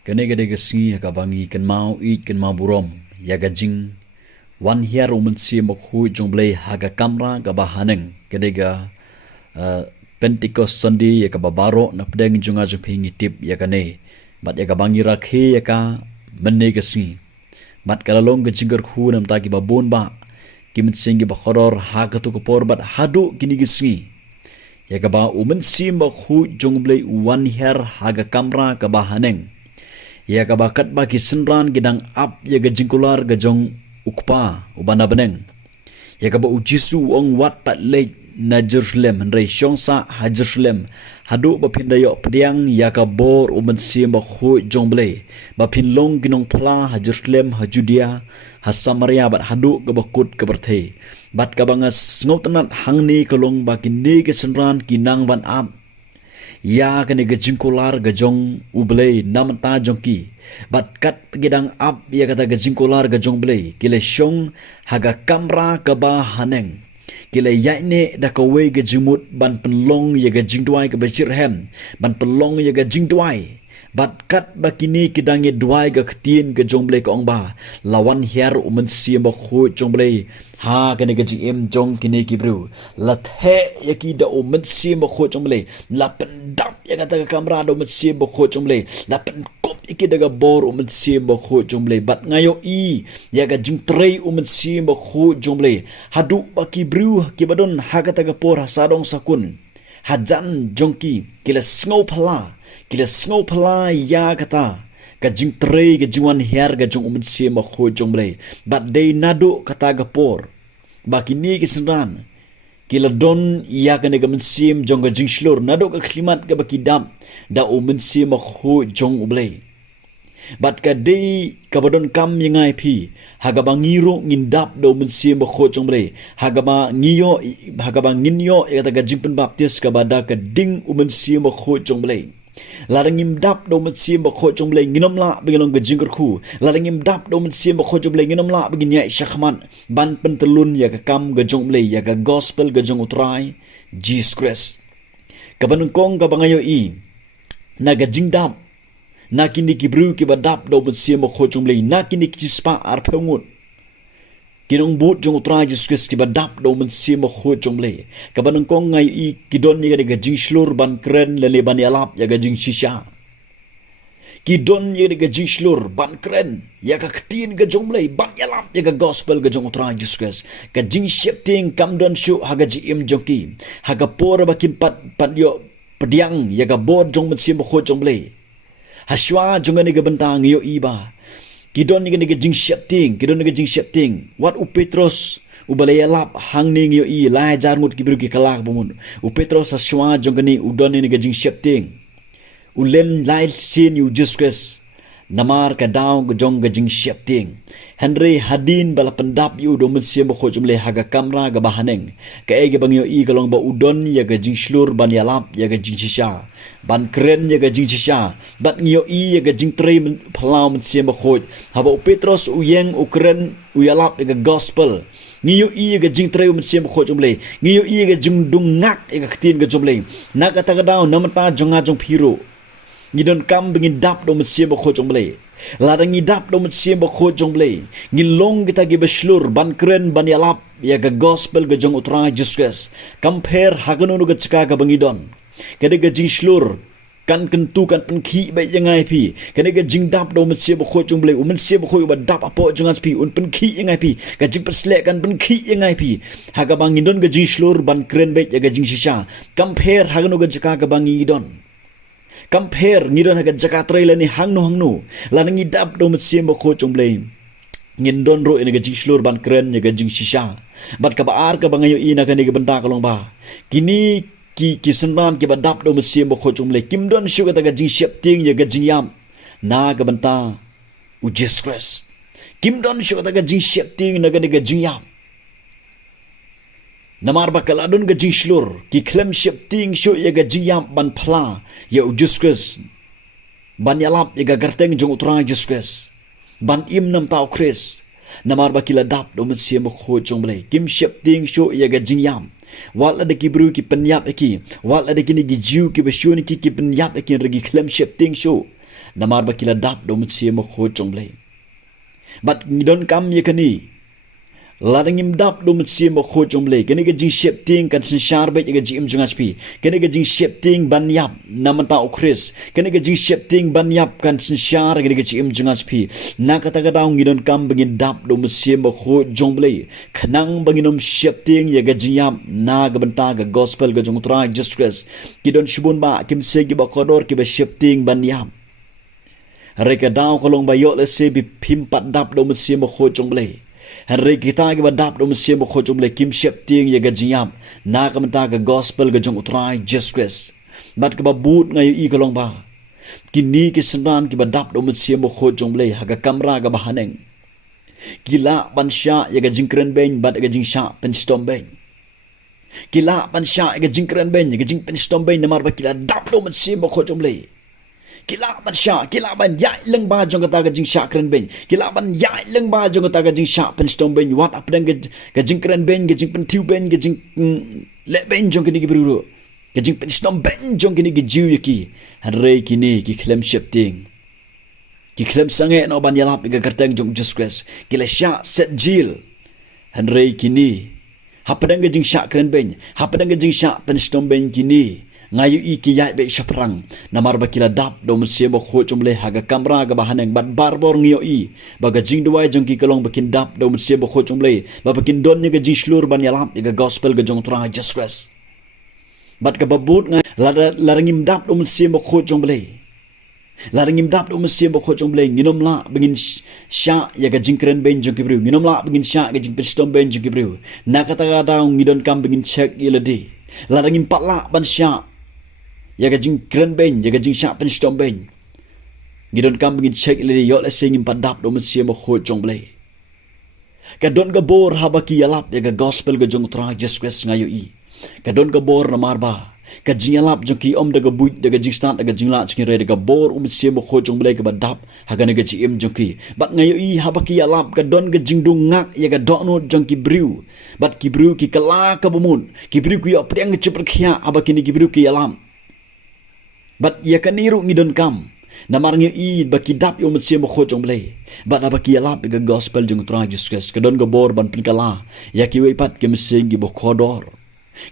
Kene gede gesi ka bangi kan mau it kan mau burom ya gajing wan hiar umen si mokhu jongle haga kamra ka bahaneng gede ga Pentecost Sunday ya ka babaro na pedeng junga jupingi tip ya kane bat ya ka bangi rakhe ya ka menne gesi bat kalalong gajingar khu nam ta ki babon ba kimin singi ba khoror haga tu ko por bat hadu kini gesi ya ka ba umen si mokhu jongle wan hiar haga kamra ka bahaneng ya ka bakat ba kisenran gidang ap ya gajingkular gajong ukpa ubana beneng ya ka ba ujisu ong wat pat le na Jerusalem nrai shongsa ha Jerusalem hadu ba pindayo pediang ya ka bor umen sim ba khu jongle ba pinlong ginong pla ha Jerusalem ha Judea ha Samaria bat hadu ka bakut ka berthe bat ka bangas ngautanat hangni kolong ba kinni kisenran kinang ban ap ya kene gajingkular gajong ublei namta jongki bat kat gidang ap ya kata gajingkular gajong blei kile shong haga kamra ka ba haneng kile yaine da ka we gajimut ban penlong ya gajingdwai ka bechirhem ban penlong ya gajingdwai bat kat bakini kidange dwai ga khtien ga jongle ka ongba lawan hiar umen siam ba khu jongle ha kane ga jing em jong kine kibru la the yaki da umen siam ba khu jongle la pendap ya kata ka kamera da umen siam ba khu jongle la pen kop iki daga bor umen siam ba khu jongle bat ngayo i ya ga jing trei umen siam ba khu jongle hadu ba kibru kibadon ha kata ga por hasadong sakun hajan jongki kila snow pala ya kata gajing trei gajingwan hiar gajung umen sim ba khu jongle bat dei nado kata gapor bakini kisenran kila don ya kane gamen sim jong gajing shlur nado ka klimat ga bakidam da umen sim ba khu jong uble bat ka dei kabadon kam yangai phi hagabangiro ngindap do umen sim ba khu jongle hagaba nginyo kata gajing pen baptis ka bada ka ding umen sim ba khu jongle larangim dap do men sim ba kho jongle nginom la bingilong gajing khu larangim dap do men sim ba kho jongle nginom la bigin ya shakhman ban pentelun ya ka kam ga jongle ya ka gospel ga jong utrai Jesus Christ kabanung kong ga bangayo i na gajing dap na kini kibru ki badap do men sim ba kho jongle na kini kispa ar phungut kinong but jong utrai Jesus Christ ki badap do men sim ba kho jongle kabanung kong ngai i kidon ni ga jing shlur ban kren le ban yalap ya ga jing shisha kidon ni ga jing shlur ban kren ya ka ktin ga jongle ban yalap ya ga gospel ga jong utrai Jesus Christ ga jing shifting kam don shu ha ga ji im jongki ha ga por ba kim pat yo pediang ya ga bod jong men sim ba kho jongle haswa jong ni ga bentang yo i ba kidon ni ga jing shifting what u Petros ubalaya lap hangning yo i lai jarngut kibru ki kalak bumun u Petros aswa jongani udon ni ga jing shifting ulen lai sin you Jesus Christ namar ka daw jong ga jing shifting Henry Hadin bala pendap yu do men sim kho jumle haga kamra ga bahaneng ka ege bang yo i kalong ba udon ya ga jing shlur ban yalap ya ga jing shisha ban kren ya ga jing shisha bat ngyo i ya ga jing trei phalau men sim kho haba Petros uyeng ukren uyalap ya ga gospel ngyo i ya ga jing trei men sim kho jumle ngyo i ya ga jing dungak ya ga ktin ga jumle na ka ta ga daw namata jonga jong phiro ngidon kam bingin dap do men sim kho jumle larang idap do met sim ba kho jongle ngilong kita gi beslur ban kren ban yalap ya ga gospel ga jong utra Jesus compare haganu ga chika ga bangidon kade ga jing slur kan kentu kan penkhi ba yangai pi kade ga jing dap do met sim ba kho jongle umen sim ba kho ba dap apo jongas pi un penkhi yangai pi ga jing persle kan penkhi yangai pi haga bangidon ga jing slur ban kren ba ya ga jing shisha compare haganu ga chika ga bangidon compare ngidon haga jaka trailer ni hangno lanangi dap do met sim ba kho jongle ngindon ro ina ga jing slur ban kren ya ga jing shisha bat ka baar ka bangayo ina ka ni ga benta kalong ba kini ki senran ki badap do met sim ba kho jongle kimdon shu ga ga jing shifting ya ga jing yam na ga benta u Jesus Christ kimdon shu ga ga jing shifting na ga ni ga jing yam namar bakal adun ga jing slur ki klem shifting shu ya ga jing yam ban phla ya u Jesus Christ ban yalap ya ga garteng jong utra Jesus Christ ban im nam tau Chris namar bakila dap do met sim kho jongle kim shifting shu ya ga jing yam wala de kibru ki penyap eki wala de kini gi jiu ki besyuni ki penyap eki regi klem shifting shu namar ba kila dap do mutsi mo kho chong blai bat ngidon kam ye kani larangim dap do mutsi mo kho chong blai kani ga jing shep ting kan sin shar ba ga jim jungas pi kani ga jing shep ting ban yap namata ukris kani ga jing shep ting ban yap kan sin shar ga jim jungas pi na kata ga daung ngidon kam bangin dap do mutsi mo kho chong blai khanang banginom shep ting ye ga jing yap na ga banta ga gospel ga jong tra just Christ kidon shubun ba kim se gi ba kodor ki ba shep ting ban yap reka daung kolong ba yo le se bi phim pat dap do mutsi mo kho chong blai Hari kita ke badap do mesia mo khojum le kim shep ting ye ga jiam na ka mata ga gospel ga jong utrai Jesus Christ bat ke babut ngayo I kolong ba kini ki sendan ki badap do mesia mo khojum le ha ga kamra ga bahaneng kila ban sha ye ga jingkren ben bat ga jing sha pen stom ben kila ban sha ye ga jingkren ben ye ga jing pen stom ben namar ba kila dap do mesia mo khojum le kila ban sha kila ban ya leng ba jong kata ga jing sha kren ben kila ban ya leng ba jong kata ga jing sha pen stom ben wat up dan ga jing kren ben ga jing pen tiu ben ga jing le ben jong kini gi bru ga jing pen stom ben jong kini gi jiu yaki hare kini ki klem shep ting ki klem sange no ban yalap ga karteng jong Jesus Christ kila sha set jil hare kini hapadang ga jing sha kren ben hapadang ga jing sha pen stom ben kini ngayu I ki yai be shaprang namar bakila dap do mesia mo kho chumle haga kamra ga bahaneng bat barbor ngio I baga jing duai jong ki kalong bakin dap do mesia mo kho chumle ba bakin don ga jing slur ban yalap ga gospel ga jong tra Jesus Christ bat ka babut nga larangim dap do mesia mo kho chumle larangim dap do mesia mo kho chumle nginom la bangin sha ya ga jing kren ben jong ki bru nginom la bangin sha ga jing pistom ben jong ki bru nakata ga daung ngidon kam bangin check iladi larangim patla ban sha ya ga jing kren ben ya ga jing sha pen stom ben gidon kam bingin check ile yo la singim padap do mesia mo kho jong blai ka don ga bor habaki yalap ya ga gospel ga jong tra Jesus Christ ngayo I ka don ga bor na marba ka jing yalap jong ki om daga buit daga jing stant daga jing la ching re daga bor mesia mo kho jong blai ka badap haga ne ga ji em jong ki bat ngayo I habaki yalap ka don ga jing dung ngak ya ga dono jong ki briu bat ki briu ki kala ka bumun ki briu ki apreng chuper khia habaki ni ki briu ki yalam bat ya kaniru ngidon kam namarnya I baki dap yo mesia mo kho jong blai bat baki yalap ga gospel jong tra Jesus Christ kadon go bor ban pinkala ya ki we pat ke mesing gi bo khodor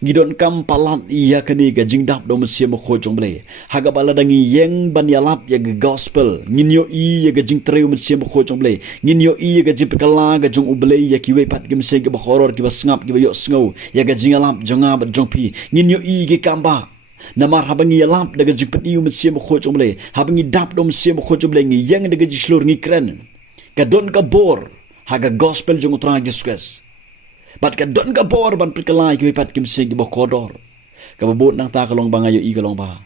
ngidon kam palat ya kani ga jing dap do mesia mo kho jong blai haga baladangi yeng ban yalap ya ga gospel ngin yo I ya ga jing treu mesia mo kho jong blai ngin yo I ya ga jing pinkala ga jong ublai ya ki we pat ke mesing gi bo khoror ki ba ngap ki ba yo sngo ya ga jing yalap jonga ba jong pi ngin yo I gi kamba namar habangi yalap daga jipet iu mesia mo kho chomle habangi dap do mesia mo kho chomle ngi yang daga jislur ngi kren ka don ka bor haga gospel jong tra Jesus Christ bat ka don ka bor ban prikalai ki pat kim sing bo kodor ka babot nang ta kalong bangayo I kalong ba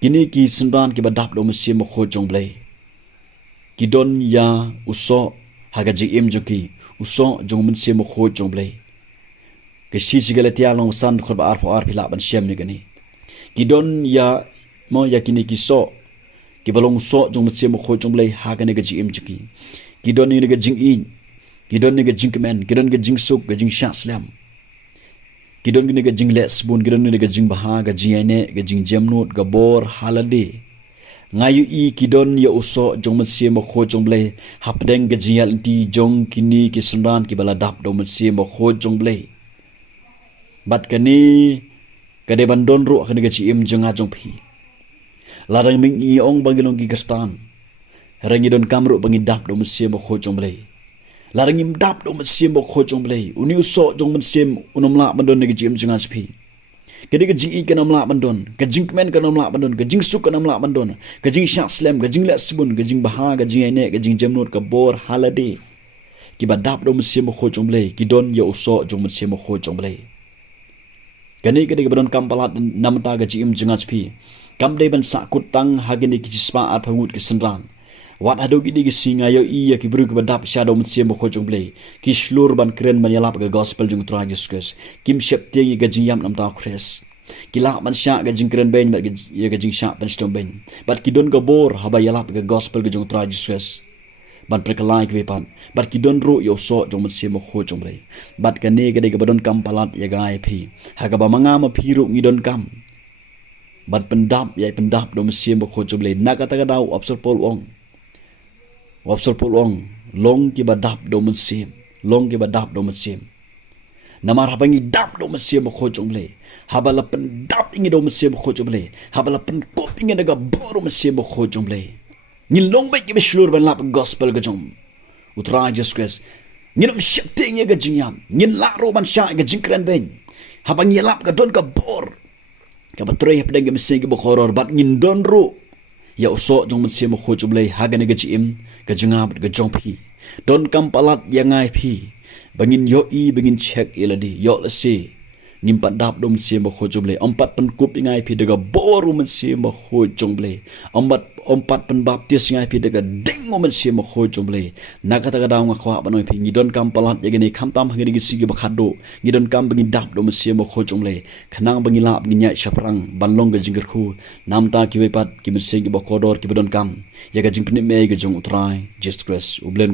kini ki sundan ki badap do mesia mo kho chomle ki don ya uso haga jim joki uso jong mesia mo kho chomle ke shi sigala tia long san khot ba ar phila ban shem ni gani kidon ya mo ya kini ki so ki balong so jong mesia mo kho jong blai ha ga ne ga jim chiki kidon ni ga jing in kidon ni ga jing men kidon ga jing suk ga jing sha slam kidon ni ga jing les bun kidon ni ga jing baha ga jiane ga jing jamnut ga bor halade ngayu I kidon ya uso jong mesia mo kho jong blai hapdeng ga jial ti jong kini ki sundan ki bala dap do mesia mo kho jong blai bat kani kade bandon ru kani ga chim jonga jong phi larang ming I ong bagilong gi kristan rangi don kamru bangi dap do mesia mo kho jong blai larang im dap do mesia mo kho jong blai uni uso jong mesia unom la bandon gi chim jonga phi kade ga ji kanam la bandon ka jing men kanam la bandon ka jing su kanam la bandon ka jing sha slam ka jing la sbun ka jing baha ka jing ne ka jing jamnut ka bor halade ki badap do mesia mo kho jong blai ki don ya uso jong mesia mo kho jong blai kani kade badon kampalat namta ga jim jungas phi kamde ban sakut tang hagini ki spa at phangut ki sandran wat hado gi digi singa yo I ki bru ki badap shadow mesia mo kho jong blai ki slur ban kren ban yalap ga gospel jung tra Jesus Christ kim shep te ga jiyam namta Christ ki la ban sha ga jing kren ben ga jing sha ban stom ben bat ki don ga bor haba yalap ga gospel ga jung tra Jesus Christ ban prekalai kwe pan bat ki don ro yo so jong mesia mo kho jong blai bat ka ne ga de ga badon kam palat ya ga phi ha ga ba manga ma phi ro ngi don kam ban pendap ya pendap do mesim bo kho juble na kata daw absor pol ong long ki badap do mesim long ki badap do mesim namar habangi dap do mesim bo kho juble habala pendap ingi do mesim bo kho juble habala pen kop ingi daga boru mesim bo kho juble ngin long ba ki be shlur ban lap gospel ga jom utra Jesus Christ ngin shifting ga jingyam ngin la ro ban sha ga jingkran ben habangi lap ga don ga bor ka batroy pedang ga mesim ga horror bat ngin don ro ya uso jong mesim bo kho juble haga ne ga jim ga jungab ga jong phi don kam palat yangai phi bangin yo I bangin check iladi yo lesi nimpat dap dom sim bo kho juble empat penkup ingai phi daga boru men sim bo kho juble empat penbaptis ingai phi daga ding men sim bo kho juble nakata ga daung khwa banoi phi ngidon kam palat yagani khamtam hangini gi sigi bakhado ngidon kam bangin dap dom sim bo kho juble khanang bangin lap nginya shaprang banlong ga jingger khu namta ki wepat ki men sing bo kodor ki bodon kam yaga jingpni me ga jong utrai just grace ublen